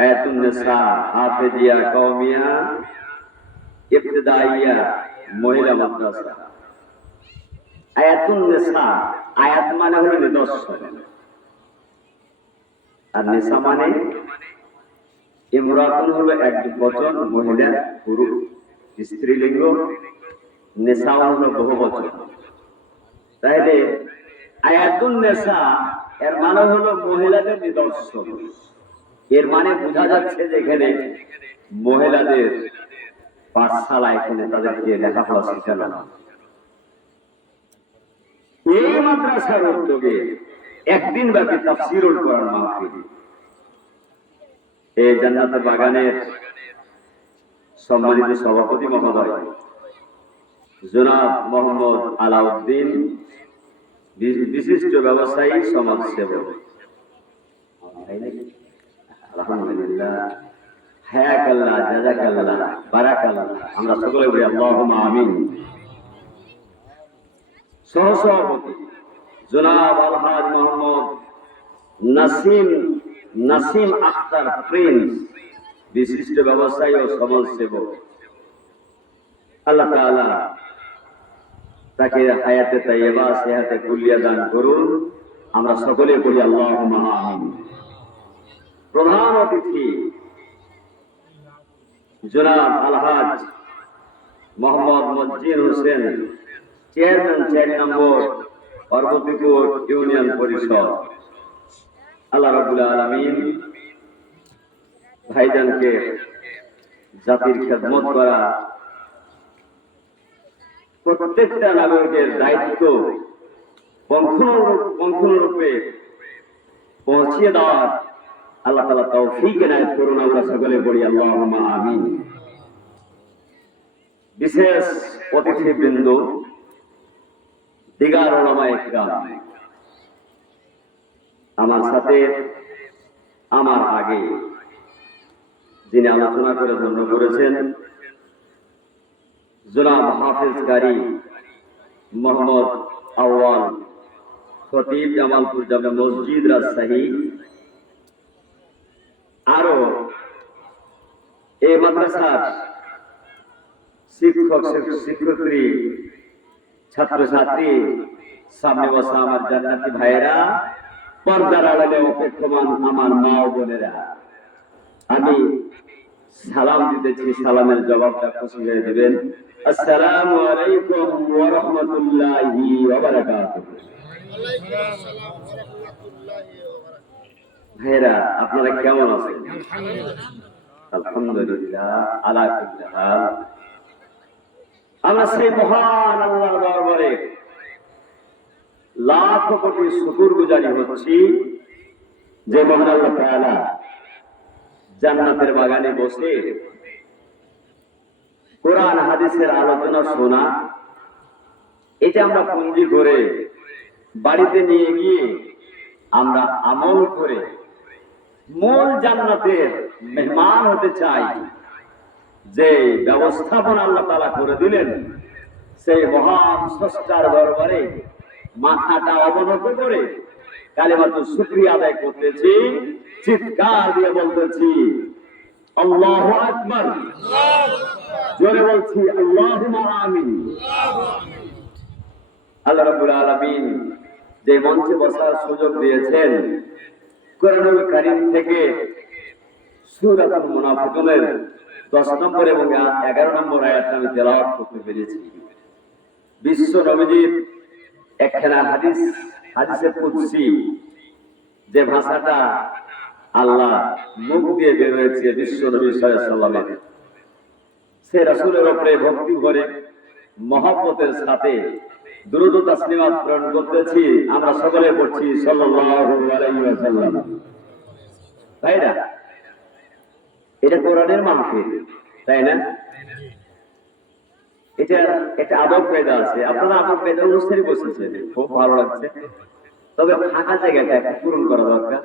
আয়াতুন নিসা, হাফেজিয়া, কওমিয়া, ইবতিদাইয়া, মহিলা মাদ্রাসা। আয়াতুন নিসা, আয়াত মানে হলো নিদর্শন, আর নিসা মানে ইমরাতুন হলো এক বচন, মহিলা পুরুষ স্ত্রীলিঙ্গ, নিসা হলো বহুবচন। তাহলে আয়াতুন নিসা এর মানে হলো মহিলাদের নিদর্শন। এর মানে বোঝা যাচ্ছে যে এখানে মহিলাদের পাঠশালা, এখানে তাদেরকে লেখাপড়া শেখানো। এই মাদ্রাসার উদ্যোগে একদিন ব্যাপী তাফসীরুল কোরআন মাহফিল এই জান্নাতের বাগানের সম্মানিত সভাপতি মহোদয় জনাব মোহাম্মদ আলাউদ্দিন, বিশিষ্ট ব্যবসায়ী, সমাজসেবক, আলহামদুলিল্লাহ, হায়াকাল্লাহ, জাযাকাল্লাহ, বারাকাল্লাহ, আমরা সকলে বলি আল্লাহুম্মা আমিন। সহসভাপতি জনাব আলহাজ মোহাম্মদ নাসিম আখতার প্রিন্স, বিশিষ্ট ব্যবসায়ী ও সমাজসেবক, আল্লাহ তাআলা তাকে হায়াতে তাইয়্যিবা, সেহাতে কুল্লিয়া দান করুন, আমরা সকলে বলি আল্লাহুম্মা আমিন। প্রধান অতিথি জনাব আলহাজ মোহাম্মদ মজিদ হোসেন, চেয়ারম্যান ৪ নম্বর পার্বতীপুর ইউনিয়ন পরিষদ। আল্লাহ রাব্বুল আলামিন ভাইজানকে জাতির খেদমত করা, প্রত্যেকটা নাগরিকের দায়িত্ব পঙ্খানুরূপে পৌঁছিয়ে দেওয়ার আল্লাহ তাআলা তৌফিক এনায়েত করুন, আমরা সকলে বলি আল্লাহুম্মা আমিন। বিশেষ অতিথিবৃন্দ, দিগার উলামায়ে কিরাম, আমার সাথে আমার আগে যিনি আলোচনা করে ধন্য করেছেন জনাব হাফেজ কারি মোহাম্মদ আউয়াল, খতিব, জামালপুর জামে মসজিদ, রাজশাহী। আরো এই মাদ্রাসার শিক্ষক শিক্ষয়িত্রী, ছাত্রছাত্রী, সামনে বসা আমার জান্নাতি ভাইয়েরা, পর্দার আড়ালে অপেক্ষমান আমার মা ও বোনেরা, আমি সালাম দিতেছি, সালামের জবাবটা খুশি হয়ে দেবেন। আসসালামু আলাইকুম ওয়া রাহমাতুল্লাহি ওয়া বারাকাতুহু। ভাইয়েরা, আপনারা কেমন আছেন? আলহামদুলিল্লাহ, আলা কুল্লি হাল। আমরা সেই মহান আল্লাহর দরবারে লাখ কোটি শুকরগুজারি হচ্ছি যে মহান আল্লাহ তাআলা জান্নাতের বাগানে বসে কোরআন হাদিসের আলোচনা শোনা, এটা আমরা পুঁজি করে বাড়িতে নিয়ে গিয়ে আমরা আমল করে মূল জান্নাতের মেহমান হতে চাই। যে ব্যবস্থাপনা আল্লাহ তাআলা করে দিলেন, সেই মহান স্রষ্টার দরবারে মাথাটা অবনত করে কালিমাতুল শুকরিয়া আদায় করতেছি, চিৎকার দিয়ে বলতেছি আল্লাহু আকবার, জোরে বলছি আল্লাহুম্মা আমিন। আল্লাহ রাব্বুল আলামিন যে মঞ্চে বসার সুযোগ দিয়েছেন, কোরআনুল কারীম থেকে সূরাতুল মুনাফিকুনের 10 নম্বর এবং 11 নম্বর আয়াত আমি তেলাওয়াত করতে পেরেছি। বিশ্ব নবীজির একখানা হাদিসে কুদসি, যে ভাষাটা আল্লাহ মুখ দিয়ে বের হয়েছে বিশ্ব নবী সাল্লাল্লাহু আলাইহি ওয়াসাল্লামের, সে রাসূলের উপরে ভক্তি করে মহব্বতের সাথে দুরূদ ও তাসলিমাত প্রেরণ করতেছি। আমরা সকলে পড়ছি সাল্লাল্লাহু আলাইহি ওয়াসাল্লাম। ভাইরা, এটা কোরআনের মাহফিল, তাই না? এটা একটা আদব কায়দা আছে। আপনারা আদব কায়দা অনুষ্ঠানে বসেছেন, খুব ভালো লাগছে। তবে ফাঁকা জায়গাটা একটু পূরণ করা দরকার।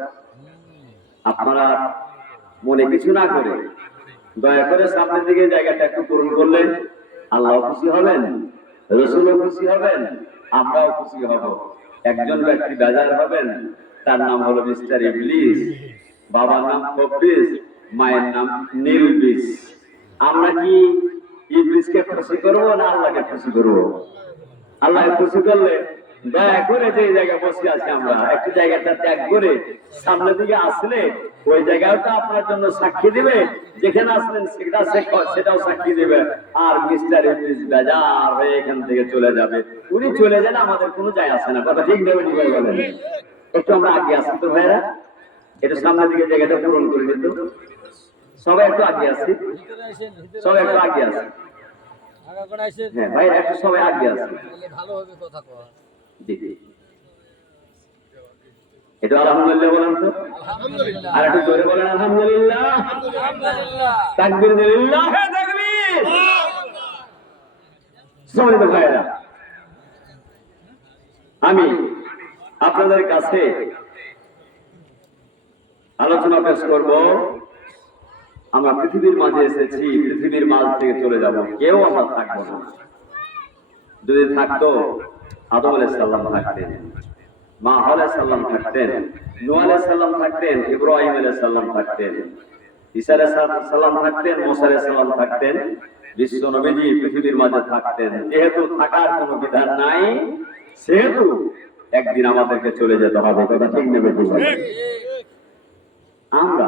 আপনারা মনে কিছু না করে দয়া করে সামনের দিকে জায়গাটা একটু পূরণ করলে আল্লাহ খুশি হবেন, রাসূলও খুশি হবেন, আমরাও খুশি হব। একজন ব্যক্তি বেজার হবেন, তার নাম হলো মিস্টার ইবলিস, বাবার নাম খবিস, মায়ের নাম নীলবিষ। আমরা কি ইবলিসকে খুশি করবো না আল্লাহকে খুশি করবো? আল্লাহকে খুশি করলে দয়া করে যে জায়গায় বসে আছি আমরা একটু জায়গাটা ত্যাগ করে সামনের দিকে আসলে ওই জায়গাটা আপনার জন্য সাক্ষী দিবে, যেখানে আসলেন সেটাও সাক্ষী দিবে। আর মিস্টার ইবলিস বেজার হয়ে এখান থেকে চলে যাবে। উনি চলে গেলে আমাদের কোনো যায় আসে না। কথা ঠিক নেবে ঠিক বলেন। একটু আমরা আগে আসি তো ভাইরা, এটা সামনের দিকে জায়গাটা পূরণ করে দিত। সবাই একটু আগে আসি, সবাই একটু আগে আসি। হ্যাঁ ভাই, একটু সবাই আগে আসি। জি জি, এটা আলহামদুলিল্লাহ বলেন তো। আর একটু জোরে বলেন আলহামদুলিল্লাহ। তাকবীর দিল্লাহ তাকবীর। সম্মানিত ভাইরা, আমি আপনাদের কাছে আলোচনা পেশ করব। আমরা পৃথিবীর মাঝে এসেছি, পৃথিবীর মাঝ থেকে চলে যাব, কেউ আমরা থাকবো না। যদি থাকতো আদম আলাইহিস সালাম থাকতেন, মা আলাইহিস সালাম থাকতেন, নূহ আলাইহিস সালাম থাকতেন, ইব্রাহিম আলাইহিস সালাম থাকতেন, ঈসা আলাইহিস সালাম থাকতেন, মুসা আলাইহিস সালাম থাকতেন, বিশ্ব নবীজি পৃথিবীর মাঝে থাকতেন। যেহেতু থাকার কোনো বিধান নাই, সেহেতু একদিন আমাদেরকে চলে যেতে হবে। কথা ঠিক নেবে ঠিক? আমরা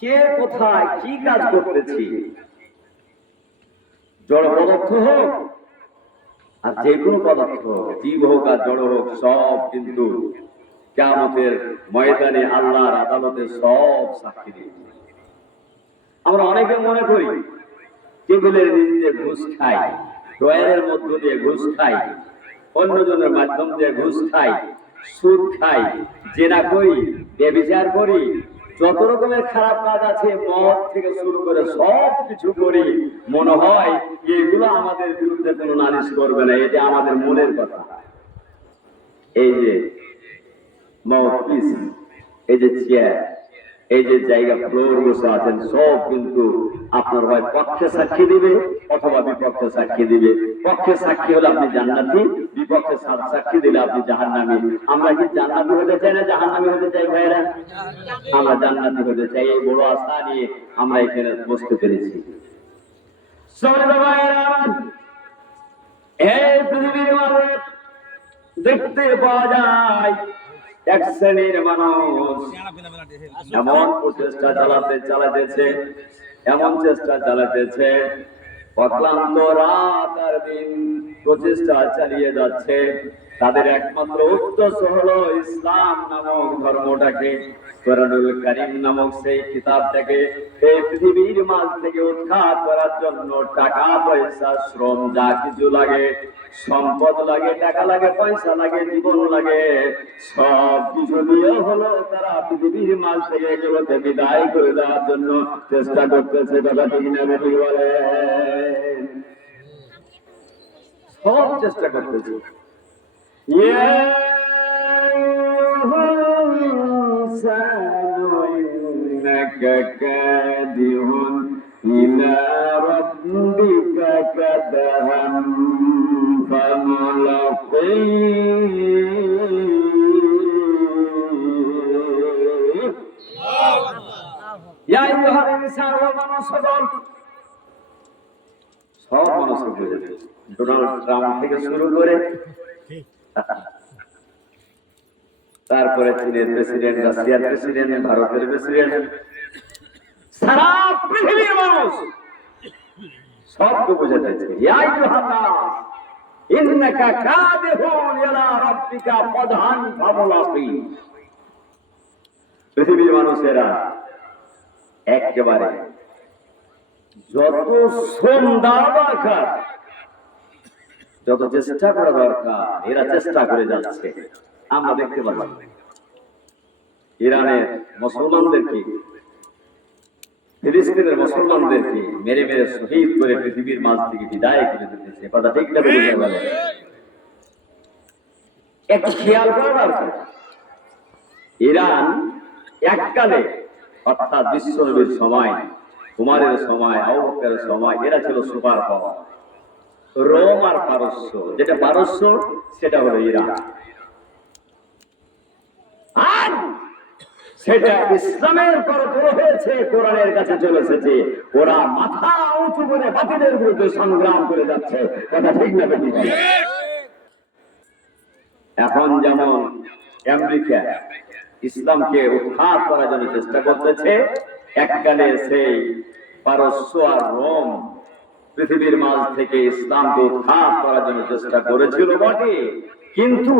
কে কোথায় কি কাজ করতেছি, জড় পদার্থ হোক আর যে কোনো পদার্থ হোক, জীব হোক আর জড় হোক, সব কিন্তু কিয়ামতের ময়দানে আল্লাহর আদালতে সব সাক্ষী দিবে। আমরা অনেকে মনে করি টেবিলের নিচে ঘুষ খাই, ড্রয়ারের মধ্য দিয়ে ঘুষ খাই, অন্যজনের মাধ্যম দিয়ে ঘুষ খাই, সুদ খাই, জেনা করি, ব্যভিচার করি, যত রকমের খারাপ কাজ আছে মদ থেকে শুরু করে সব কিছু করি। মনে হয় এগুলো আমাদের বিরুদ্ধে কোনো নালিশ করবে না, এটা আমাদের মনের কথা। এই যে মাউথপিস, এই যে চেয়ার, এই যে জায়গা ফ্লোর বসে আছেন, সব কিন্তু আপনার হয় পক্ষে সাক্ষী দিবে অথবা বিপক্ষে সাক্ষী দিবে। পক্ষে সাক্ষী হলে আপনি জান্নাতি, বিপক্ষে সাক্ষী দিলে আপনি জাহান্নামী। আমরা কি জান্নাতি হতে চাই না জাহান্নামী হতে চাই ভাইরা? আমরা জান্নাতি হতে চাই। এই বড় আশা নিয়ে আমরা এখানে বসতে পেরেছি। এই পৃথিবীর মাঝে দেখতে পাওয়া যায় এক শ্রেণীর মানুষ এমন প্রচেষ্টা চালাতেছে, এমন চেষ্টা চালাতেছে, অক্লান্ত রাত আর দিন প্রচেষ্টা চালিয়ে যাচ্ছে। তাদের একমাত্র উদ্দেশ্য হলো ইসলাম নামক ধর্মটাকে, কোরআনুল কারীম নামক সেই কিতাবটাকে এই পৃথিবীর মাঝ থেকে উৎখাত করার জন্য টাকা পয়সা শ্রম যা কিছু লাগে, সম্পদ লাগে, টাকা লাগে, পয়সা লাগে, জীবন লাগে, সব কিছু দিয়ে হলো তারা পৃথিবীর মাঝ থেকে এগুলোকে বিদায় করে দেওয়ার জন্য চেষ্টা করতেছে। কথা ঠিক না বেঠিক বলে? সব চেষ্টা করতেছে। সব মানুষ ডোনাল্ড ট্রাম্প থেকে শুরু করে, তারপরে চীনের প্রেসিডেন্ট, রাশিয়ার প্রেসিডেন্ট, ভারতের প্রেসিডেন্ট, সারা পৃথিবীর মানুষ সবকে বোঝাতেছে ইন্নাকা কাদিহুন ইলা রাব্বিকা ফাদহান ফামুলাকি। পৃথিবীর মানুষেরা একেবারে যত শ্রম দেওয়া দরকার, যত চেষ্টা করা দরকার, এরা চেষ্টা করে যাচ্ছে। আমরা দেখতে পাচ্ছি ইরানের মুসলমানদেরকে, ফিলিস্তিনের মুসলমানদেরকে মেরে মেরে শহীদ করে পৃথিবীর মাঝ থেকে বিদায় করে দিতেছে। কথা ঠিক না বেঠিক বলে? একটু খেয়াল করা দরকার। ইরান এককালে অর্থাৎ বিশ্ব নবীর সময়, উমরের সময়, আবু বকরের সময় এরা ছিল সুপার পাওয়ার। রোম আর পারস্য, যেটা পারস্য সেটা হলো ইরান। আর সেটা ইসলামের করতল হয়েছে, কোরআনের কাছে চলে এসেছে। ওরা মাথা উঁচু করে বাতিলের বিরুদ্ধে সংগ্রাম করে যাচ্ছে, কথা ঠিক না বেশি? এখন যেমন আমেরিকা ইসলামকে উৎখাত করার জন্য চেষ্টা করতেছে, এককালে সেই পারস্য আর রোম পৃথিবীর মাঝ থেকে ইসলামকে উৎখাত করার জন্য চেষ্টা করেছিল বটে, কিন্তু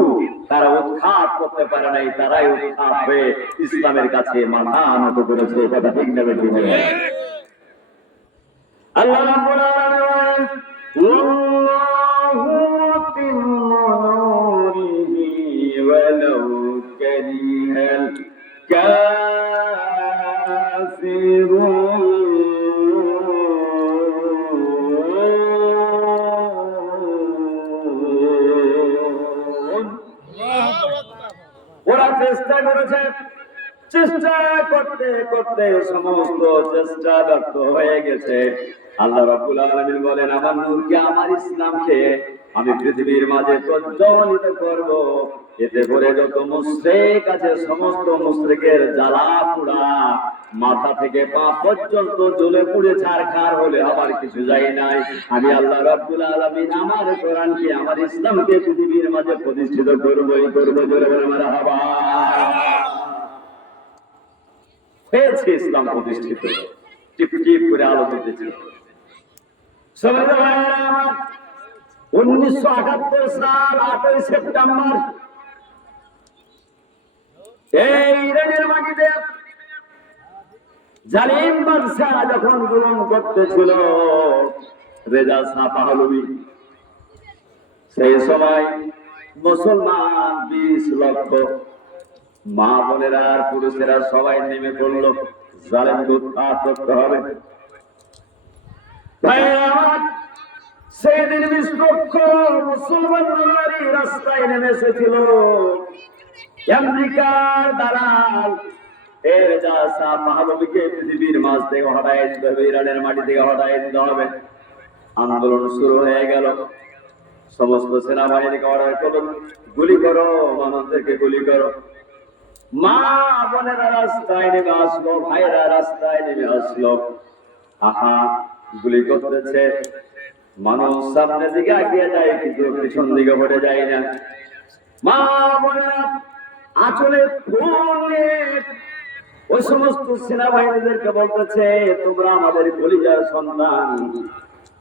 তারা উৎখাত করতে পারে নাই। তারাই উৎখাত হয়ে ইসলামের কাছে মাথা নত করেছে, কথা ঠিক না বেশি? আল্লাহ রাব্বুল আলামিন ওয়াল্লাহু মুতিম্মু নূরিহি ওয়ালাউ কারিহাল কাফিরুন। ওরা চেষ্টা করেছে, চেষ্টা করতে করতে সমস্ত চেষ্টা ব্যর্থ হয়ে গেছে। আল্লাহ রাব্বুল আলামিন বলেন, আমার নূরকে, আমার ইসলামকে আমি পৃথিবীর মাঝে প্রজ্বলিত করব, এতে করে যত মুশরিক আছে সমস্ত মুশরিকের জ্বালা পোড়া মাথা থেকে পা পর্যন্ত জ্বলে পুড়ে ছারখার হলে আবার কিছু যায় নাই। আমি আল্লাহ রাব্বুল আলামিন আমার কোরআনকে, আমার ইসলামকে পৃথিবীর মাঝে প্রতিষ্ঠিত করবই করব। জোরে বলে মারহাবা। হয়েছে ইসলাম প্রতিষ্ঠিত, টিপ টিপ করে আলো দিতেছে। 1978 সাল 8 সেপ্টেম্বর এই ইরানের মাটিতে জালিম বাদশা যখন জুলুম করতেছিল রেজা শাহ পাহলভী, সেই সময় মুসলমান 20 লক্ষ মা বোনেরা আর পুরুষেরা সবাই নেমে পড়লো, জালেমকে উৎখাত করতে হবে। সেই দিন 20 লক্ষ মুসলমান নারী রাস্তায় নেমে এসেছিল। আমেরিকার দালাল রেজা শাহ পাহলভীকে পৃথিবীর মাঝ থেকে হটাই দিতে হবে, ইরানের মাটি থেকে হটাই দিতে হবে। আন্দোলন শুরু হয়ে গেল। সমস্ত সেনাবাহিনীকে অর্ডার করো, গুলি করো, মানুষদেরকে গুলি করো। মা বোনেরা রাস্তায় নেমে আসলো, ভাইরা রাস্তায় নেমে আসলো। আহা, গুলি করতেছে, মানুষ সামনের দিকে এগিয়ে যায় কিন্তু পিছন দিকে হটে যায় না। মা বোনেরা আঁচলে ফুল নিয়ে ওই সমস্ত সেনাবাহিনীদেরকে বলতেছে, তোমরা আমাদের কলিজার সন্তান,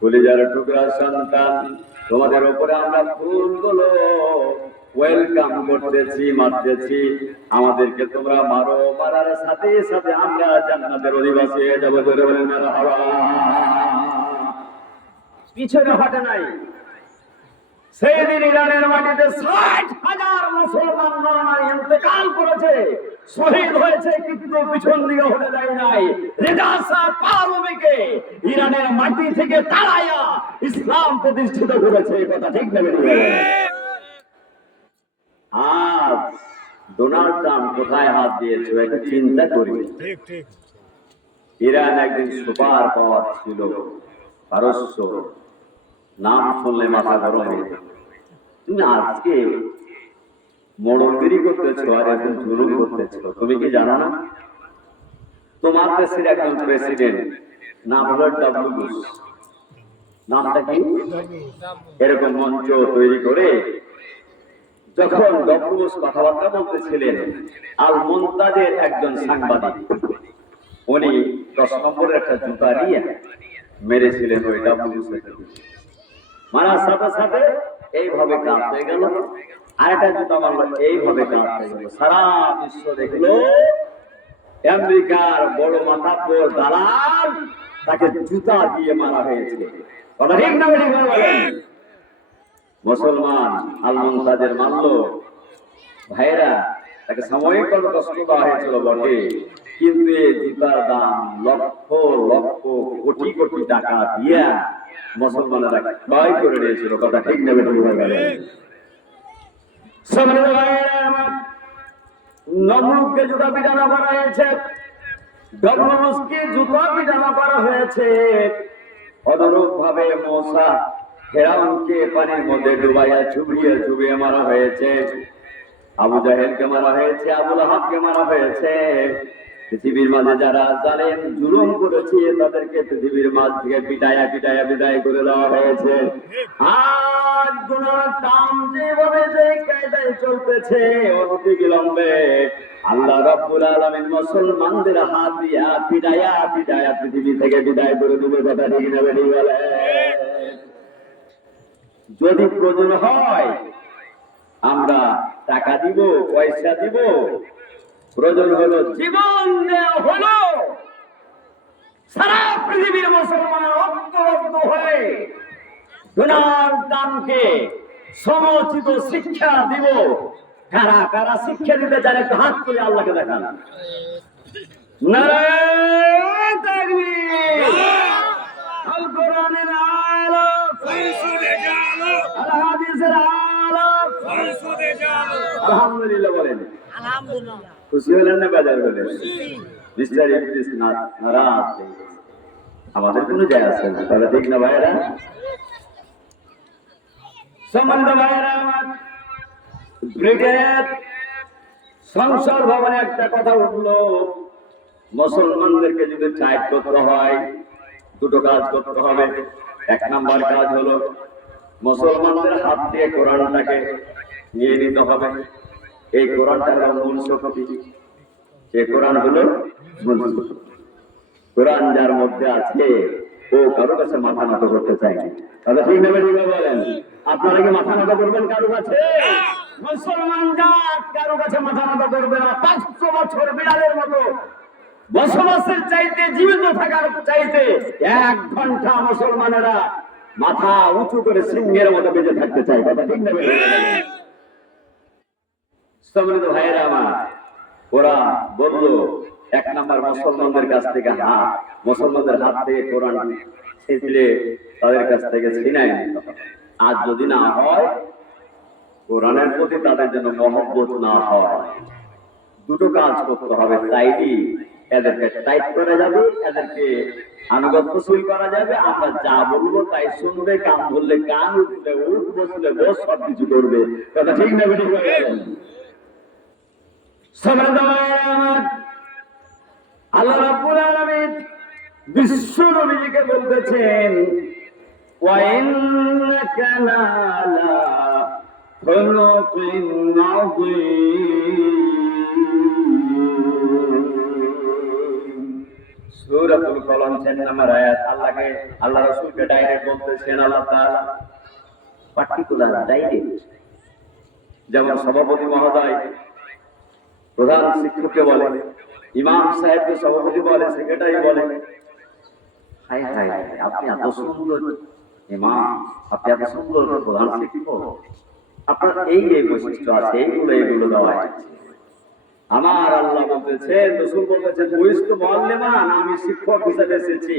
কলিজার টুকরা সন্তান, তোমাদের উপরে আমরা ফুলগুলো ওয়েলকাম করতেছি, মারতেছি, আমাদেরকে তোমরা মারো, মারার সাথে সাথে আমরা জান্নাতের অধিবাসী হয়ে যাবো। বলে বলেন মারহাবা। পিছনে হটে নাই। সেই দিন ইরানের মাটিতে 60,000 মুসলমান নরনারী ইন্তেকাল করেছে, শহীদ হয়েছে, কিন্তু পিছন দিকে হটে যায় নাই। রেজা শাহ পাহলভীকে ইরানের মাটি থেকে তাড়াইয়া ইসলাম প্রতিষ্ঠিত করেছে, কথা ঠিক না? আজ ডোনাল্ড ট্রাম্প কোথায় হাত দিয়েছে একটা চিন্তা করি। ইরান একদিন সুপার পাওয়ার ছিল, পারস্য, নাম শুনলে মাথা গরম হয়ে যায়। তুমি আজকে মড়গিরি করতেছো আর একজন জুলুম করতেছো, তুমি কি জানো না? তোমার দেশের একজন প্রেসিডেন্ট নাম হলো ডব্লিউ বুশ, নামটা কি? এরকম মঞ্চ তৈরি করে যখন ডব্লিউ বুশ কথাবার্তা বলতেছিলেন, আল মুনতাজের একজন সাংবাদিক, উনি 10 নম্বরের একটা জুতা নিয়ে মেরেছিলেন ওই ডব্লিউ বুশকে। মারার সাথে সাথে এইভাবে কাজ হয়ে গেল, আরেকটা জুতা মারলো, এইভাবে কাজ হয়ে গেল। সারা বিশ্ব দেখলো আমেরিকার বড় মাথাপ্পর দালাল তাকে জুতা দিয়ে মারা হয়েছে, কথা ঠিক না? মুসলমান আল মুনতাজের মারলো, ভাইরা তাকে সাময়িক কষ্ট দেওয়া হয়েছিল বটে, কিন্তু এই জুতার দাম লক্ষ লক্ষ কোটি কোটি টাকা দিয়া মুসলমানেরা ক্রয় করে নিয়েছিল, কথা ঠিক না? নমরুদকে জুতা পিটানো করা হয়েছে, ডব্লিউকে জুতা পিটানো করা হয়েছে। অনুরূপ ভাবে মূসা ফেরাউনকে পানির মধ্যে ডুবাইয়া চুবিয়ে চুবিয়ে মারা হয়েছে। আবু জাহেলকে মারা হয়েছে, আবু লাহাবকে মারা হয়েছে। পৃথিবীর মাঝে যারা জালেম জুলুম করেছে তাদেরকে পৃথিবীর মাঝ থেকে পিটায়া পিটায়া বিদায় করে দেওয়া হয়েছে। আজ গুনার কাম যেভাবে যে কায়দায় চলতেছে, অনতি বিলম্বে আল্লাহ রাব্বুল আলামিন মুসলমানদের হাত দিয়া পিটায়া পিটায়া পৃথিবী থেকে বিদায় করে দিবে। কথা ঠিক না বেরিয়ে গেলে যদি প্রয়োজন হয় আমরা টাকা দিব, পয়সা দিব, প্রয়োজন হলো জীবন দেওয়া হলো, সারা পৃথিবীর মুসলমানের ঐক্যবদ্ধ হয়ে গুনার দানকে সমুচিত শিক্ষা দিব। কারা কারা শিক্ষা দিতে চান একটু হাত করে আল্লাহকে দেখান। নারায়ে তাকবীর, আল কোরআনের আলো, আল হাদিসের আলো, আলহামদুলিল্লাহ বলেন। আলহামদুলিল্লাহ খুশি হলেন না বাজার হলেন? মিস্টার ইবলিস নারাজ, আমাদের কোনো যায় আসে না। তবে ঠিক না ভাইরা? সম্মানিত ভাইরা আমার, ব্রিগেড সংসদ ভবনে একটা কথা উঠলো, মুসলমানদেরকে যদি টাইট করতে হয় দুটো কাজ করতে হবে। এক নাম্বার কাজ হলো মুসলমানদের হাত থেকে কোরআনটাকে নিয়ে নিতে হবে। এই কোরআনটা হলো মূল শক্তি, এই কোরআন হলো মূল শক্তি। কোরআন যার মধ্যে আছে ও কারো কাছে মাথা নত করতে চায় না। তাহলে ঠিক নেবে ঠিক বলেন, আপনারা কি মাথা নত করবেন কারো কাছে? মুসলমান জাত কারো কাছে মাথা নত করবে না। 500 বছর বিড়ালের মতো বসবাসের চাইতে, জীবিত থাকার চাইতে 1 ঘন্টা মুসলমানেরা মাথা উঁচু করে সিংহের মতো বেঁচে থাকতে চায়। কথা ঠিক নেবে? সম্মানিত ভাইয়েরা আমার, ওরা বলল 1 নাম্বার মুসলমানদের কাছ থেকে মুসলমানদের হাত থেকে কোরআন ছিনলে তাদের কাছ থেকে ছিনাই নিতে হবে। আর যদি না হয়, কোরআনের প্রতি তাদের জন্য মহব্বত না হয়, দুটো কাজ করতে হবে। তাইলে এদেরকে টাইট করা যাবে, এদেরকে আনুগত্যশীল করা যাবে। আমরা যা বলবো তাই শুনবে, কান ধরলে কান, উঠলে উঠ, বসলে বস, সবকিছু করবে। কথা ঠিক না বেঠিক? আল্লাহ রাব্বুল আলামিন বিশ্ব নবীকে বলতেছেন, ওয়া ইন্নাকা লা'আলা খুলুকিন আযীম। সূরাতুল কলম 4 নম্বর আয়াত। আল্লাহ রাসূলকে ডাইরেক্ট বলতেছেন আল্লাহ তাআলা, পার্টিকুলার ডাইরেক্ট। যেমন সভাপতি মহোদয় প্রধান শিক্ষককে বলে, ইমাম সাহেবকে সভাপতি বলে, সেক্রেটারি বলে, হাই হাই আপনি এত সুন্দর ইমাম, আপনি এত সুন্দর প্রধান শিক্ষক, আপনার এই বৈশিষ্ট্য আছে, এইগুলো দেওয়া আছে। আমার আল্লাহ বলতেছেন, রাসূল বলতেছেন, বহিষ্ঠ মুআল্লিমান, আমি শিক্ষক হিসেবে এসেছি।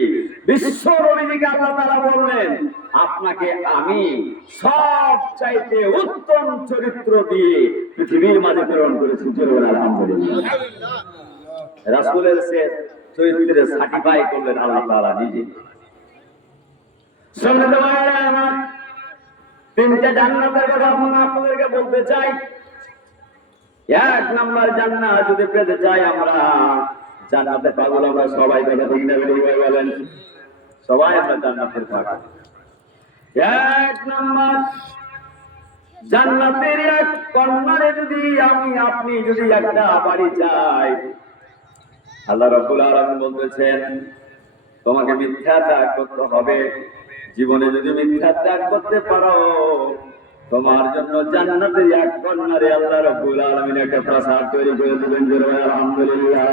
বিশ্ব নবীকে আল্লাহ তাআলা বললেন, আপনাকে আমি সব চাইতে উত্তম চরিত্র দিয়ে পৃথিবীর মাঝে প্রেরণ করেছি। আলহামদুলিল্লাহ। রাসূলের সে চরিত্রে সার্টিফাই করলেন আল্লাহ তাআলা নিজে। সম্মানিত ভাইরা আমার, 3টা জান্নাতের কথা আপনাদেরকে বলতে চাই। 1 নাম্বার জান্নাত যদি পেতে চাই আমরা, জান্নাতে পাগল আমরা সবাই। কথা ঠিক না বেঠিক বলেন? সবাই আমরা জান্নাতের পাগল। 1 নাম্বার জান্নাতের 1 কর্নারে যদি আপনি যদি একটা বাড়ি চাই, আল্লাহ রাব্বুল আলামিন বলতেছেন, তোমাকে মিথ্যা ত্যাগ করতে হবে। জীবনে যদি মিথ্যা ত্যাগ করতে পারো, তোমার জন্য জান্নাতের 1 কর্নারে আল্লাহ রাব্বুল আলামিন একটা প্রাসাদ তৈরি করে দিবেন। আলহামদুলিল্লাহ।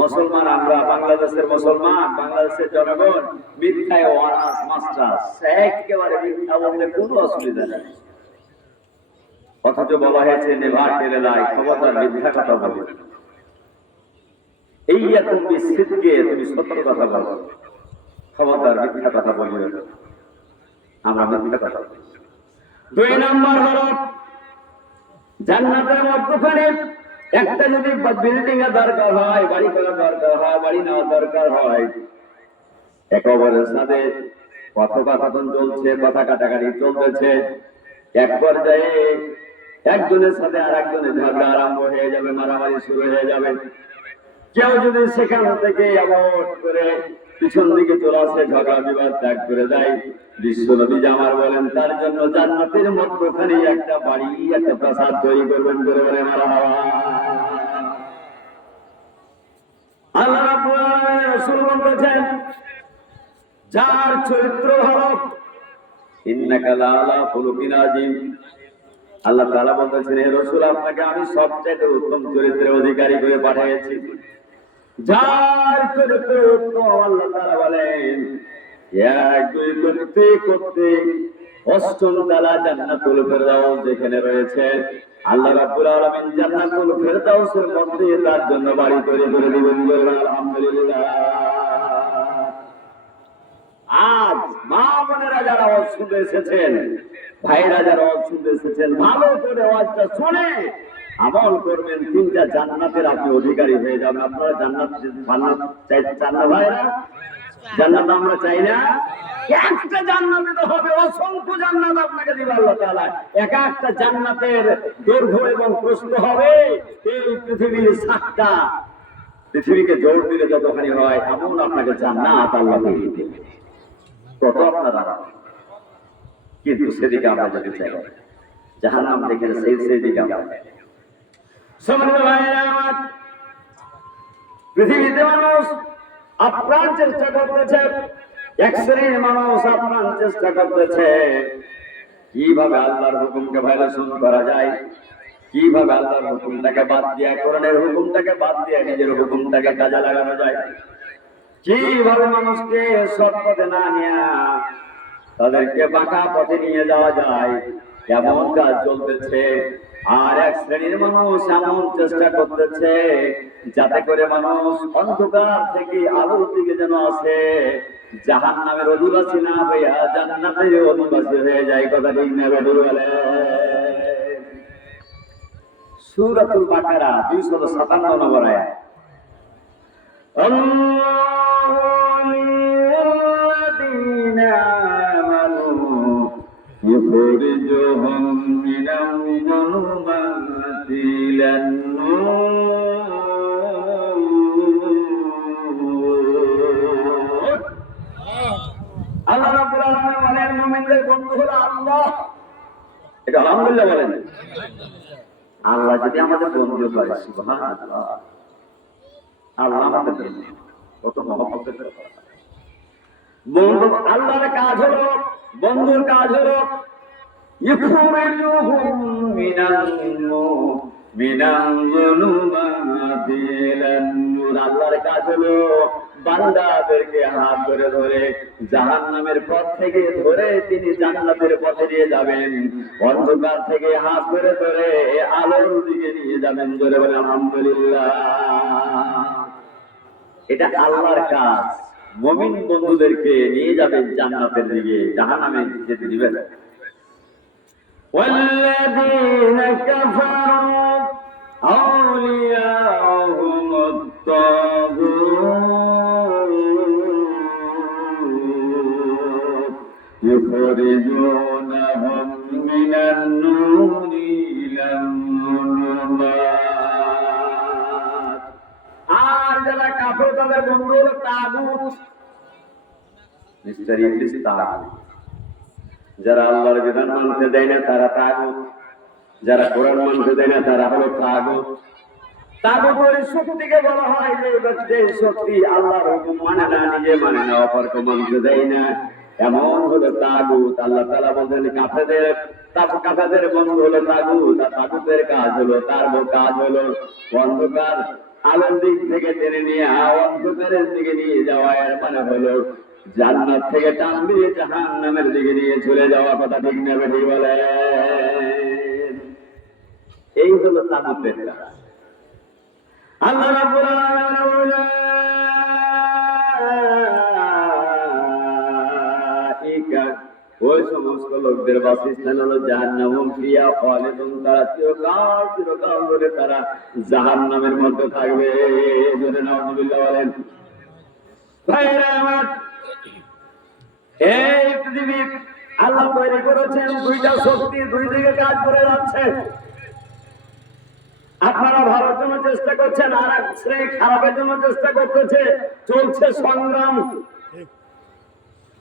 মুসলমান আমরা, বাংলাদেশের মুসলমান, বাংলাদেশের জনগণ মিথ্যায় অনার্স মাস্টার্স, একেবারে মিথ্যা বলতে কোনো অসুবিধা নেই। অথচ বলা হয়েছে নেভার টেল এ লাই, খবরদার মিথ্যা কথা বলবে না। এই এত বিস্তৃতকে তুমি সত্য কথা বলো, খবরদার মিথ্যা কথা বলবে না। আমরা মিথ্যা কথা বলি। 2 নাম্বার হলো জান্নাতের মধ্যখানে একটা যদি বিল্ডিং এর দরকার হয়, বাড়ি করার দরকার হয়, বাড়ি নেওয়ার দরকার হয়, একেবারে সাথে কথোপকথন চলছে, কথা কাটাকাটি চলতেছে, এক পর্যায়ে একজনের সাথে আর একজনের ঝগড়া আরম্ভ হয়ে যাবে, মারামারি শুরু হয়ে যাবে। কেউ যদি সেখান থেকে অ্যাভয়েড করে পিছন দিকে চলে আসে, ঝগড়া বিবাদ ত্যাগ করে দেয়, বিশ্বনবী জামার বলেন তার জন্য জান্নাতের মধ্যখানে একটা বাড়ি, একটা প্রাসাদ তৈরি করবেন করে বলে মারহাবা। আল্লাহ রাব্বুল আলামিন রাসূল বলেছেন, যার চরিত্র ভালো, ইন্নাকা লাআলা খুলুকিন আযীম। আল্লাহ তাআলা বলেছেন, হে রাসূল, আপনাকে আমি সবচেয়ে উত্তম চরিত্রের অধিকারী করে পাঠিয়েছি। যার চরিত্র উত্তম, আল্লাহ তাআলা বলেন, এক দুই করতে করতে অষ্টম তলা জান্নাতুল ফেরদাউস যেখানে রয়েছে, আল্লাহ রাব্বুল আলামিন জান্নাতুল ফেরদাউসের মধ্যে তার জন্য বাড়ি তৈরি করে দিবেন। আলহামদুলিল্লাহ। আজ মা বোনেরা যারা ওয়াজ শুনতে এসেছেন, ভাইরা যারা ওয়াজ শুনতে এসেছেন, ভালো করে ওয়াজটা শুনে আমল করবেন, তিনটা জান্নাতের আপনি অধিকারী হয়ে যাবেন। আপনারা জান্নাত চান না ভাইরা? জান্নাত আমরা চাই না? একটা জান্নাতে তো হবে, অসংখ্য জান্নাত আপনাকে দিবে আল্লাহ তাআলা। এক একটা জান্নাতের দৈর্ঘ্য এবং প্রস্থ হবে এই পৃথিবীর 7টা। পৃথিবীকে জোর দিলে যতখানি হয়, এমন আপনাকে জান্নাত আল্লাহ দিবে, তত আপনারা। কিন্তু সেদিকে আমরা যেতে চাই, জাহান্নাম দেখে সেদিকে আমরা। সম্মানিত ভাইরা আমার, পৃথিবীতে মানুষ আপ্রাণ চেষ্টা করতেছে, এক শ্রেণীর মানুষ আপ্রাণ চেষ্টা করতেছে কিভাবে আল্লাহর হুকুমকে ভায়োলেশন করা যায়, কিভাবে আল্লাহর হুকুমটাকে বাদ দিয়ে, কোরআনের হুকুমটাকে বাদ দিয়ে নিজের হুকুমটাকে কাজে লাগানো যায়, কিভাবে মানুষকে সৎ পথে না নিয়ে তাদেরকে বাঁকা পথে নিয়ে যাওয়া যায়, এমন কাজ চলতেছে। আর এক শ্রেণীর মানুষ এমন চেষ্টা করতেছে যাতে করে মানুষ অন্ধকার থেকে আলোর দিকে যেন আসে, জাহান্নামের অধিবাসী না হইয়া জান্নাতের অধিবাসী হয়ে যায়। কথা ঠিক না বেঠি বলে? সূরাতুল বাকারা 257 নম্বর আয়াত। يخرجهم من الظلمات إلى النور। আল্লাহ রাব্বুল আলামিন বলেন, মুমিনদের বন্ধু হলো আল্লাহ। এটা আলহামদুলিল্লাহ বলেন। আল্লাহ যদি আমাদের বন্ধু হয়, সুবহানাল্লাহ, আল্লাহ আমাদের বন্ধু, কত মহব্বতের কথা। বন্ধু আল্লাহর কাজ হলো, বন্ধুর কাজ হলো ইখরিজুহুম মিনাল যুলুমাতি ইলান নূর। আল্লাহর কাজ হলো বান্দাদেরকে হাত ধরে ধরে জাহান্নামের পথ থেকে ধরে তিনি জান্নাতের পথে নিয়ে যাবেন, অন্ধকার থেকে হাত ধরে ধরে আলোর দিকে নিয়ে যাবেন। ধরে বলে আলহামদুলিল্লাহ। এটা আল্লাহর কাজ। মুমিন বন্ধুদেরকে নিয়ে যাবেন জান্নাতের দিকে, জাহান্নামে যেতে দিবেন। والذين كفروا أولياءهم الطاغوت يخرجونهم من النور إلى الظلمات। আর যারা কাফের তাদের বন্ধু হলো তাগুত, মিস্টার ইবলিস তাগুত। যারা আল্লাহর বিধান মানতে দেয় না তারা তাগুত, যারা কোরআন মানতে দেয় না তারা হলো তাগুত। তাগুতের শক্তিকে বলা হয় যে শক্তি আল্লাহর হুকুম মানে না, নিজে মানে না, অপরকে মানতে দেয় না, এমন হলো তাগুত। আল্লাহ তাআলা বলেন কাফেরদের বন্ধু হলো তাগুত। আর তাগুতের কাজ হলো, তার কাজ হলো অন্ধকার আলোর দিক থেকে টেনে নিয়ে অন্ধকারের দিকে নিয়ে যাওয়া। এর মানে হলো জান্নাত থেকে টান দিয়ে জাহান্নামের দিকে নিয়ে চলে যাওয়া। কথা ঠিক না বেঠি বলে? এই হলো তাগুতের কাজ। আল্লাহ রাব্বুল আলামিন উলাইকা, ওই সমস্ত লোকদের বাসস্থান হলো জাহান্নাম, ফিহা খালিদুন, তারা চিরকাল ধরে তারা জাহান্নামের মধ্যে থাকবে। জোরে নাউযুবিল্লাহ বলেন। ভাইরা আমার, এই পৃথিবী আল্লাহ তৈরি করেছেন দুইটা শক্তি দুই দিকে কাজ করে যাচ্ছে। আপনারা ভালোর জন্য চেষ্টা করছেন, আর এক শ্রেণী খারাপের জন্য চেষ্টা করতেছে, চলছে সংগ্রাম।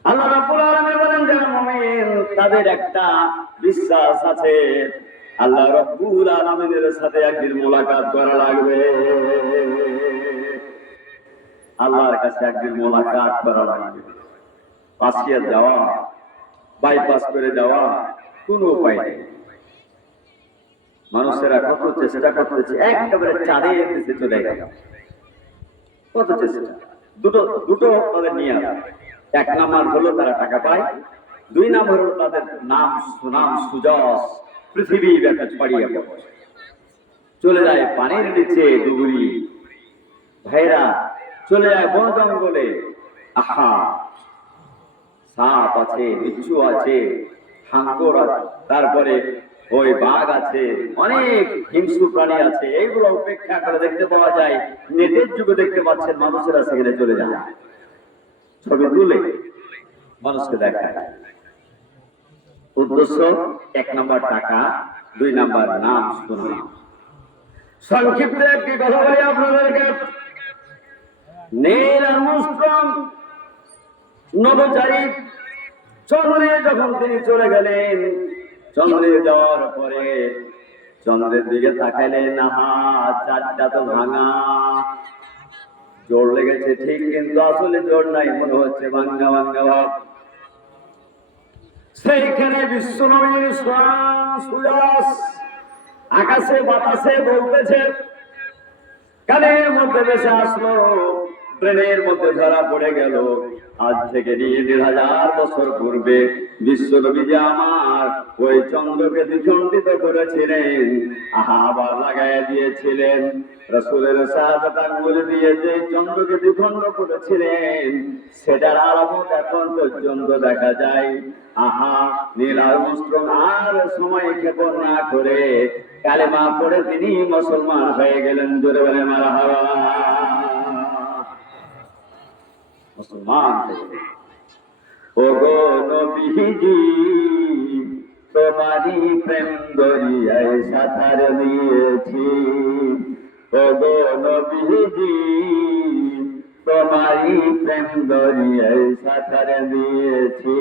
আল্লাহ রাব্বুল আলামিন বলেন যারা মুমিন তাদের একটা বিশ্বাস আছে, আল্লাহ রাব্বুল আলামিনের সাথে একদিন মোলাকাত করা লাগবে, আল্লাহর কাছে একদিন মোলাকাত করা লাগবে। পাশিয়ে যাওয়া, বাইপাস করে যাওয়া কোনো উপায় নেই। মানুষেরা কত চেষ্টা করতেছে, একেবারে চাঁদের দিকে চলে গেল, কত চেষ্টা। দুটো তাদের নিয়ে এক নাম্বার হলো তারা টাকা পায়, দুই নাম্বার হলো তাদের নাম সুনাম সুযশ পৃথিবী ব্যাপী ছড়িয়ে পড়ে, চলে যায় পানির নিচে ডুবুরি, ভাইরা চলে যায় বন জঙ্গলে। আহা, সাপ আছে, বিচ্ছু আছে, হাঙ্গর আছে, তারপরে ওই বাঘ আছে, অনেক হিংস্র প্রাণী আছে, এইগুলো উপেক্ষা করে দেখতে পাওয়া যায়। নেটের যুগে দেখতে পাচ্ছেন মানুষেরা সেখানে চলে যায়, ছবি তুলে মানুষকে দেখায়। উদ্দেশ্য এক নাম্বার টাকা, দুই নাম্বার নাম শুনলাম। সংক্ষিপ্ত একটি কথা বলি আপনাদেরকে। নীল আর্মস্ট্রং নভোচারী চন্দ্রে যখন তিনি চলে গেলেন, চন্দ্রে যাওয়ার পরে চন্দ্রের দিকে তাকাইলেন, আহা চাঁদটা তো ভাঙা, জোর লেগেছে ঠিক কিন্তু আসলে জোর নাই, মনে হচ্ছে ভাঙ্গা ভাঙ্গা ভাব। সেইখানে বিশ্বনবীর সুয়াস আকাশে বাতাসে বলতেছে, কানের মধ্যে ভেসে আসলো, ব্রেনের মধ্যে ধরা পড়ে গেল। আজ থেকে নিয়ে ১,৫০০ বছর পূর্বে বিশ্বনবী যে আমার ওই চন্দ্রকে দ্বিখণ্ডিত করেছিলেন, আবার লাগাইয়া দিয়েছিলেন। রাসূলের শাহাদাত আঙ্গুল দিয়ে যে চন্দ্রকে দ্বিখণ্ড করেছিলেন, সেটার আলামত এখন পর্যন্ত দেখা যায়। আহা, নীল আর্মস্ট্রং আর সময় ক্ষেপণ না করে কালেমা পড়ে তিনি মুসলমান হয়ে গেলেন। জোরে বলে মারহাবা। মুসলমান ও গো নবীজি, তোমারই প্রেম দরিয়ায় সাঁতার দিয়েছি। ও গো নবীজি, তোমারই প্রেম দরিয়ায় সাঁতার দিয়েছি।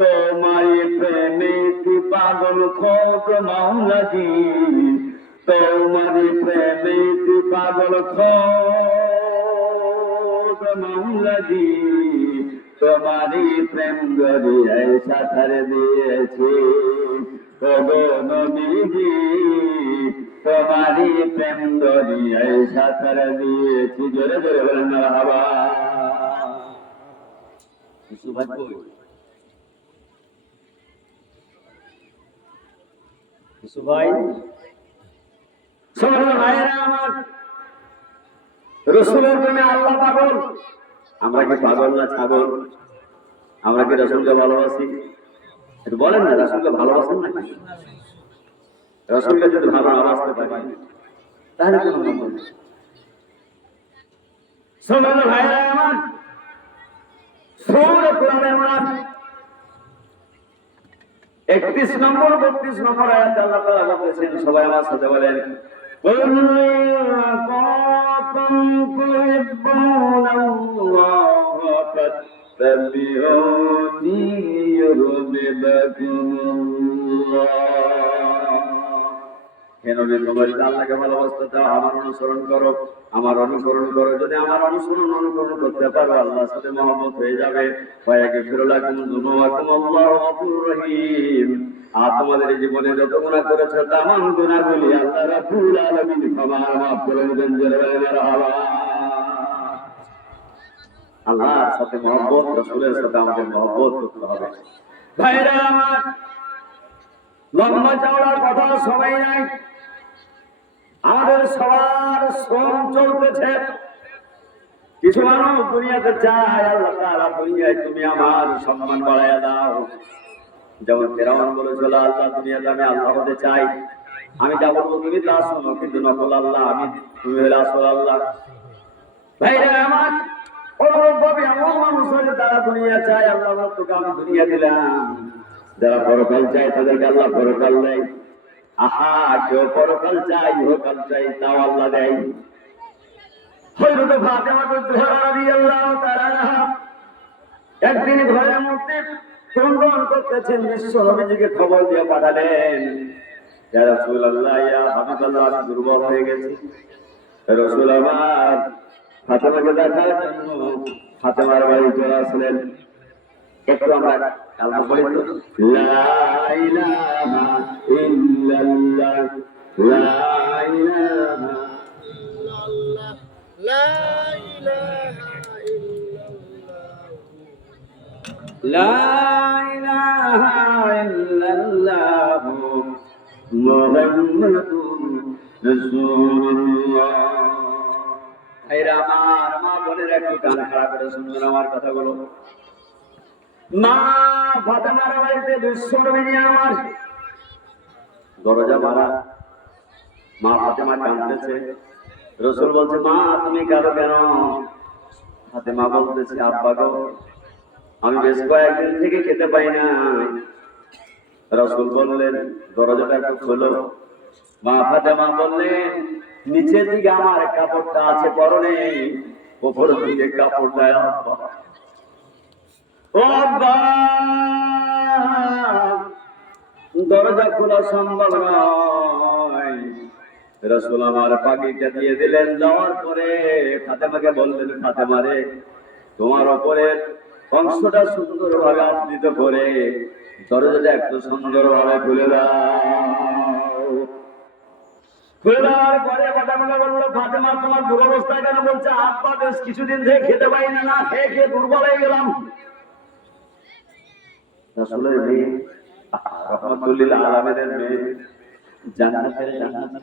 তোমারই প্রেমেতে পাগল খোদ মাওলাজি, তোমারই প্রেমেতে পাগল খোদ মাওলাজি, তোমারই প্রেম দরিয়ায় সাঁতার দিয়েছি। ও গো নবীজি, তোমারই প্রেম দরিয়ায় সাঁতার দিয়েছি। জোরে জোরে বলেন মারহাবা। ভাই আমার রসুলের প্রেমে আল্লাহ পাগল। আমরা কি পাগল না ছাগল? আমরা কি রসুলকে ভালোবাসি? একটু বলেন না, রসুলকে ভালোবাসেন না? রসুলকে যদি ভালো ভালোবাসতে পারি তাহলে কোনো মঙ্গল নেই। শোনেন ভাইরা আমার, সূরা ইমরান 31 নম্বর 32 নম্বর আয়াতে আল্লাহ তাআলা বলেছেন, সবাই আমার সাথে বলেন, আল্লাহকে ভালোবাসতে চাও, আমার অনুসরণ করো, আমার অনুসরণ করো। যদি আমার অনুসরণ করতে পারো, আল্লাহর সাথে মহব্বত হয়ে যাবে। আর তোমাদের জীবনে যত গুনাহ করেছো তামাম গুনাহগুলি আল্লাহ রাব্বুল আলামিন ক্ষমা মাফ করে দেবেন। আল্লাহর সাথে মহব্বত, রাসূলের সাথে আমাদের মহব্বত করতে হবে। ভাইরা আমার, লম্বা চওড়ার কথা সবাই নাই, আমাদের সবার শ্রম চলতেছে। কিছু মানুষ দুনিয়াতে চায়, আল্লাহ তাআলা দুনিয়ায় তুমি আমার সম্মান বাড়াইয়া দাও। যেমন ফেরাউন বলেছিল, আল্লাহ দুনিয়াতে আমি আল্লাহ হতে চাই, আমি যা বলবো তুমি তা শোনো, কিন্তু নকল আল্লাহ আমি, তুমি হলে আসল আল্লাহ। ভাইরা আমার, অনুরূপভাবে এমন মানুষ আছে তারা দুনিয়া চায়, আল্লাহ তোকে আমি দুনিয়া দিলাম। যারা পরকাল চায় তাদেরকে আল্লাহ পরকাল দেয়। আহা, কেউ পরকাল চাই ইহকাল চাই তাও আল্লাহ দেয়। হযরত ফাতেমা জোহরা রাদিয়াল্লাহু তাআলা একদিন ঘরের মধ্যে ক্রন্দন করতেছেন, বিশ্ব নবীজিকে খবর দিয়ে পাঠালেন, ইয়া রাসূলুল্লাহ, ইয়া হাবিবাল্লাহ, আমি দুর্বল হয়ে গেছি। রাসূল আমার ফাতেমাকে দেখার জন্য ফাতেমার বাড়ি চলে আসলেন। একটু আমরা কালমা পড়ি তো, লা ইলাহা ইল্লাল্লাহ, লা ইলাহা ইল্লাল্লাহ, লা ইলাহা ইল্লাল্লাহ, লা ইলাহা ইল্লাল্লাহ মুহাম্মাদুর রাসূলুল্লাহ। ভাইরা আমার, মা বোনের একটু কান খাড়া করে শুনবেন আমার কথাগুলো। মা ফাতেমার বাড়িতে দুঃসরবিনী আমার দরজা মারা, মা ফাতেমা কাঁদতেছে। রাসূল বলছে, মা তুমি কাঁদো কেন? ফাতেমা বলতেছে, আব্বা গো, আমি বেশ কয়েকদিন থেকে খেতে পাই না। রাসূল বললেন, দরজাটা একটু খোলো। মা ফাতেমা বললেন, নিচের দিকে আমার কাপড়টা আছে পরনে, উপরের দিকে কাপড় নাই আব্বা। ও আব্বা, দরজা খোলা সম্ভব নয়। রাসূল আমার পাখিটা দিয়ে দিলেন। দেওয়ার পরে ফাতেমাকে বললেন, ফাতেমা রে, তোমার উপরের অংশটা সুন্দরভাবে আবৃত করে দরজাটা একটু সুন্দরভাবে খুলে দাও। খুলে দেওয়ার পরে ফাতেমাকে বললো, ফাতেমা তোমার দুরবস্থা কেন? বলছে, আব্বা বেশ কিছুদিন থেকে খেতে পাই না, না খেয়ে খেয়ে দুর্বল হয়ে গেলাম। রাসূলের মেয়ে, রাহমাতুল আলামিনের মেয়ে, জান্নাতের জান্নাত।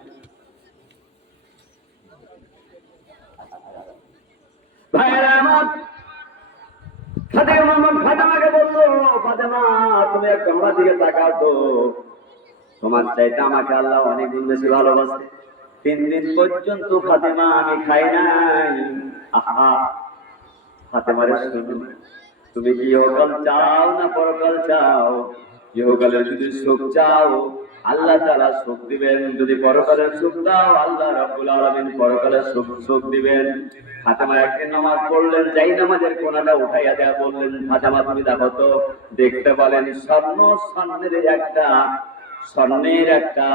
ভাইরা আমার, ফাতেমাকে বললো, ফাতেমা তুমি একটু আমার দিকে তাকাও তো, তোমার চাইতে আমাকে আল্লাহ অনেক গুণ বেশি ভালোবাসে। 3 দিন পর্যন্ত ফাতেমা আমি খাই নাই। আহা, ফাতেমারে শুনুন, তুমি কি ইহকাল চাও না পরকাল চাও? ইহকালের যদি সুখ চাও আল্লাহ তাআলা সুখ দিবেন, যদি পরকালের সুখ দাও আল্লাহ রাব্বুল আলামিন পরকালের সুখ দিবেন। ফাতেমা একদিন নামাজ পড়লেন, যাই নামাজের কোণাটা উঠাইয়া দেয়া বললেন, ফাতেমা তুমি দেখো তো। দেখতে পেলেন স্বর্ণের একটা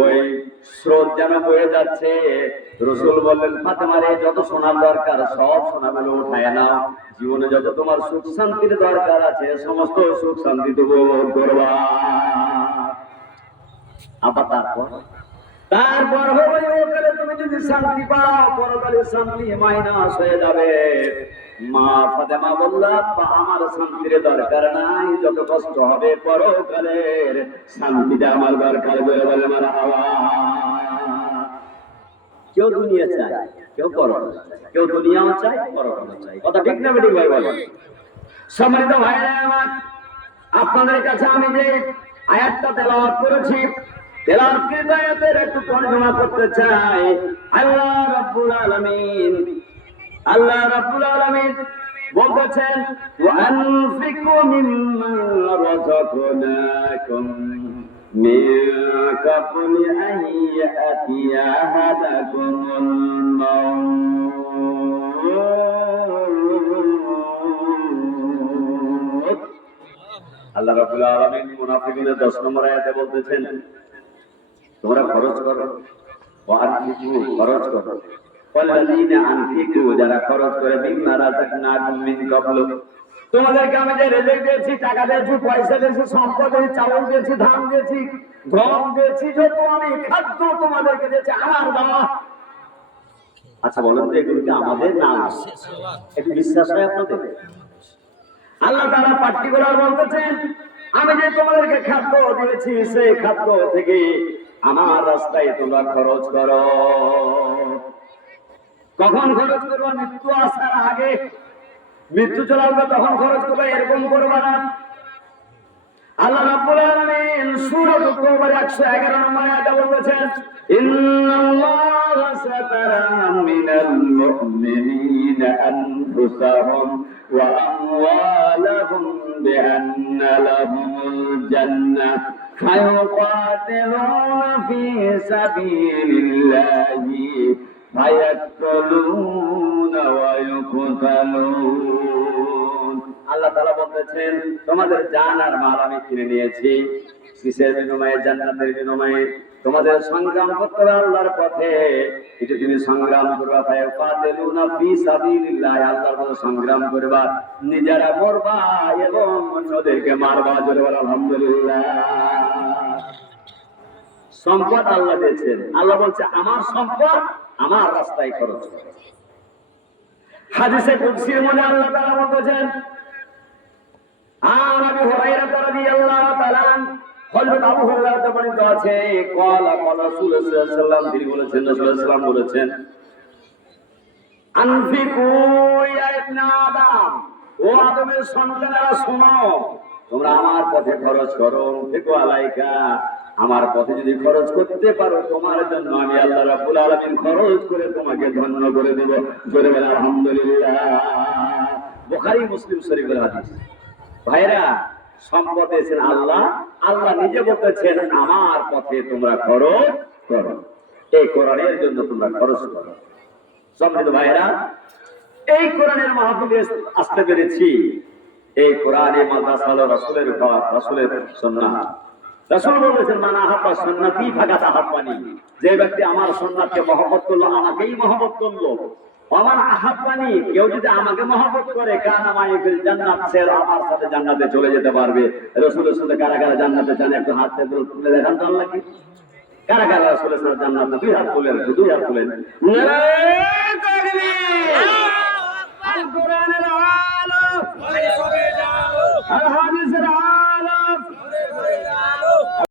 ওই স্রোত যেন বয়ে যাচ্ছে। রাসূল বললেন, ফাতেমারে যত সোনার দরকার সব সোনাগুলো উঠায় নাও, জীবনে যত তোমার সুখ শান্তির দরকার আছে সমস্ত সুখ শান্তি তুমি ভোগ করবা। আবার তারপর হবে তুমি যদি শান্তি পাও, পরকালে শান্তি মাইনাস হয়ে যাবে। মা ফাতেমা বলল, আমার শান্তির দরকার নাই, যত কষ্ট হবে পরকালের শান্তিটা আমার দরকার। বলে বলে মারহাবা। কেউ দুনিয়া চায়, কেউ পরকাল চায়, কেউ দুনিয়াও চায় পরকালও চায়। কথা ঠিক না বেঠিক ভাই বলেন? সম্মানিত ভাইরা আমার, আপনাদের কাছে আমি যে আয়াতটা তেলাওয়াত করেছি, তেলাওয়াতকৃত আয়াতের একটু তর্জমা করতে চাই। আল্লাহ রাব্বুল আলামিন বলতেছেন, ওয়া আনফিকু মিম্মা রাযাকনাকুম মিন কাবলি আন ইয়াতিয়া আহাদাকুমুল মাউত। আল্লাহ রাব্বুল আলামিন মুনাফিকদের 10 নম্বর আয়াতে বলতেছেন, তোমরা খরচ করো, খরচ করো। ওয়াল্লাযীনা আনফিকু, যারা খরচ করে, মিম্মা রাযাকনাকুম মিন ক্বাবলু, তোমাদেরকে আমি যে রিজিক দিয়েছি, টাকা দিয়েছি, পয়সা দিয়েছি, সম্পদ দিয়েছি, চাউল দিয়েছি, ধান দিয়েছি, গম দিয়েছি, যত আমি খাদ্য তোমাদেরকে দিয়েছি আমার দেওয়া। আচ্ছা বলেন তো, এগুলো কি আমাদের না? একটু বিশ্বাস হয় আপনাদের? আল্লাহ তাআলা পার্টিকুলার বলতেছেন, আমি যে তোমাদেরকে খাদ্য দিয়েছি সেই খাদ্য থেকে আমার রাস্তায় তোমরা খরচ করো। কখন খরচ করবো? মৃত্যু আসার আগে। মৃত্যু চলে আসবে তখন খরচ করবে, এরকম করবে না। আল্লাহ রাব্বুল আলামিন সূরা তাওবার 111 নম্বর আয়াতে বলেছেন, ইন্নাল্লাহ سترى من المؤمنين أنفسهم وأموالهم بأن لهم الجنة فيقاتلون في سبيل الله فيقتلون ويقتلون আল্লাহ তাআলা বলতেছেন তোমাদের জান আর মাল আমি কিনে নিয়েছি কিসের বিনিময়ে জান্নাতের বিনিময়ে তোমাদের সংগ্রাম করতে হবে আল্লাহর পথে এটা তুমি সংগ্রাম করবা ফায়াকাতিলুনা ফি সাবিলিল্লাহ আল্লাহর পথে সংগ্রাম করবা নিজেরা মরবা এবং অন্যদেরকে মারবা জোরে বলো আলহামদুলিল্লাহ সম্পদ আল্লাহ দিয়েছেন আল্লাহ বলছে আমার সম্পদ আমার রাস্তায় খরচ করো হাদিসে কুদসির মধ্যে আল্লাহ তাআলা বলেছেন আর আবু হুরায়রা রাদিয়াল্লাহু তাআলা হযরত আবু হুরায়রা বর্ণিত আছে ক্বালা রাসূলুল্লাহ সাল্লাল্লাহু আলাইহি ওয়াসাল্লাম তিনি বলেছেন রাসূলুল্লাহ সাল্লাল্লাহু আলাইহি ওয়াসাল্লাম বলেছেন আনফিকু ইয়া ইবনে আদম ও আদমের সন্তানেরা শোনো তোমরা আমার পথে খরচ করো ফিকু আলাইকা আমার পথে যদি খরচ করতে পারো তোমার জন্য আমি আল্লাহ রাব্বুল আলামিন খরচ করে তোমাকে ধন্য করে দেব জোরে বলে আলহামদুলিল্লাহ বুখারী মুসলিম শরীফের হাদিস ভাইরা সম্পদ দিয়েছেন আল্লাহ আল্লাহ নিজে বলতেছেন আমার পথে তোমরা খরচ করো এই কোরআনের জন্য তোমরা খরচ করো সম্মানিত ভাইরা এই কোরআনের মাহফিলে আসতে পেরেছি এই কোরআনে মাদ্রাসা হলো রাসূলের ঘর রাসূলের সুন্নাহ রাসূল বলেছেন মান আহাব্বা সুন্নতি ফাকাত আহাব্বানি যে ব্যক্তি আমার সুন্নাতকে মহব্বত করলো আমাকেই মহব্বত করলো আমার আহাব্বানি কেউ যদি আমাকে মহব্বত করে কানা মাই ফিল জান্নাত সে আমার সাথে জান্নাতে চলে যেতে পারবে রাসূলের সাথে কারা কারা জান্নাতে চান একটু হাত তুলে দেখান তো আল্লাহ কি কারা কারা রাসূলের সাথে জান্নাতে দুই হাত তুলেন নারায়ে তাকবীর আল কোরআনের আলো আল হাদিসের